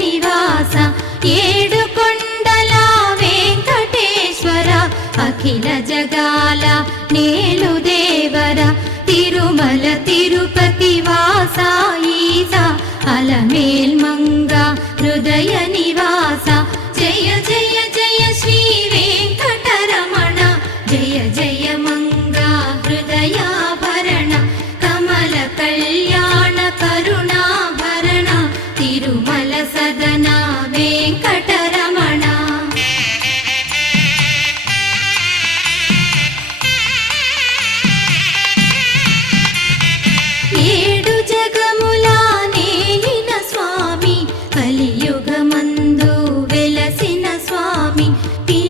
నివాస ఏడు కొండల వెంకటేశ్వర అఖిల జగాల నేలు దేవర తిరుమల తిరుపతి వాస ఈస అలమేల్ మంగ హృదయ నివాస జయ జయ జయ శ్రీ వెంకటరమణ జయ జయ మంగ హృదయాభరణ కమల కళ్యాణ కరుణాభరణ తిరుమల సదన వెంకటరమణ ఏడు జగముల నేలిన స్వామి కలియుగమందు